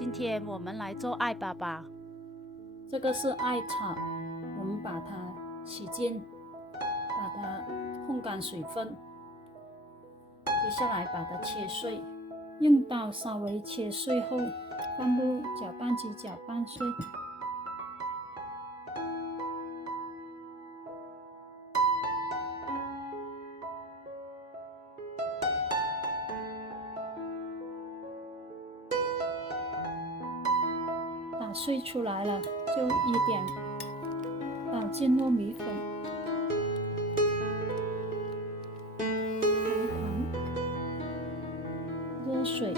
今天我们来做艾粑粑。这个是艾草，我们把它洗净，把它烘干水分，接下来把它切碎，用刀稍微切碎后，放入搅拌机搅拌碎。打碎出来了，就一点倒进糯米粉、糖热水，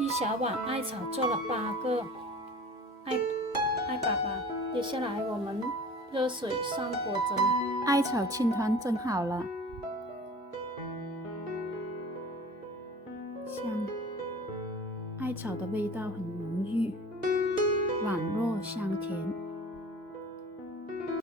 一小碗艾草做了8个艾粑粑。接下来我们热水上锅蒸，艾草青团蒸好了，香，艾草的味道很浓郁，软糯香甜。